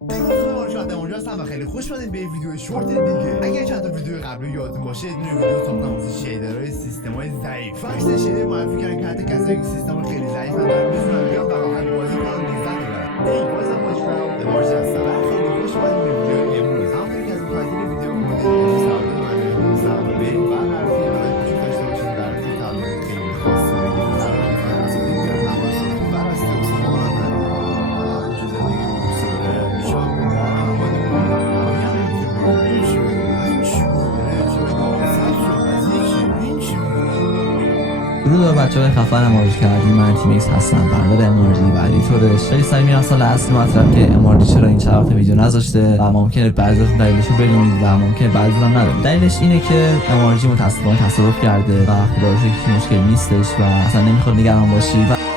اونجا هستم و خیلی خوش اومدید به ویدیو شورت دیگه. اگه چند تا ویدیو قبلی یادتون باشه یه دونه ویدیو ساختم واسه شیدرهای سیستم‌های ضعیف. فکس شیدر معرفی کردن که حتی کسایی که سیستم خیلی ضعیفن دارن میتونن بیان و راحت بازی کنن و لذت ببرن. ای بازم ماجرا مارش هستم و خیلی خوش اومدید به ویدیو امروز. همونطوری که از تایتل ویدیو مودل سواد من امروز و بریم و معرفی ارائه کوچیک داشته باشیم در این تعامل خیلی خاصی بگیم و اصلا دیگه حواستون برسته درود به بچه‌های خفن امارجی کردیم. من تیم ایکس هستم، بردار امارجی و ادیتورش. خیلی سعی می‌کنم سال اصلی مطلب که امارجی چرا این چند وقت ویدیو نذاشته و ممکنه بعضی‌ها دلیلشو بدونید و ممکنه بعضی‌ها هم ندونید. دلیلش اینه که امارجی متأسفانه تصادف کرده و خدا رو شکر مشکل نیستش و اصلا نمیخواد نگران باشید.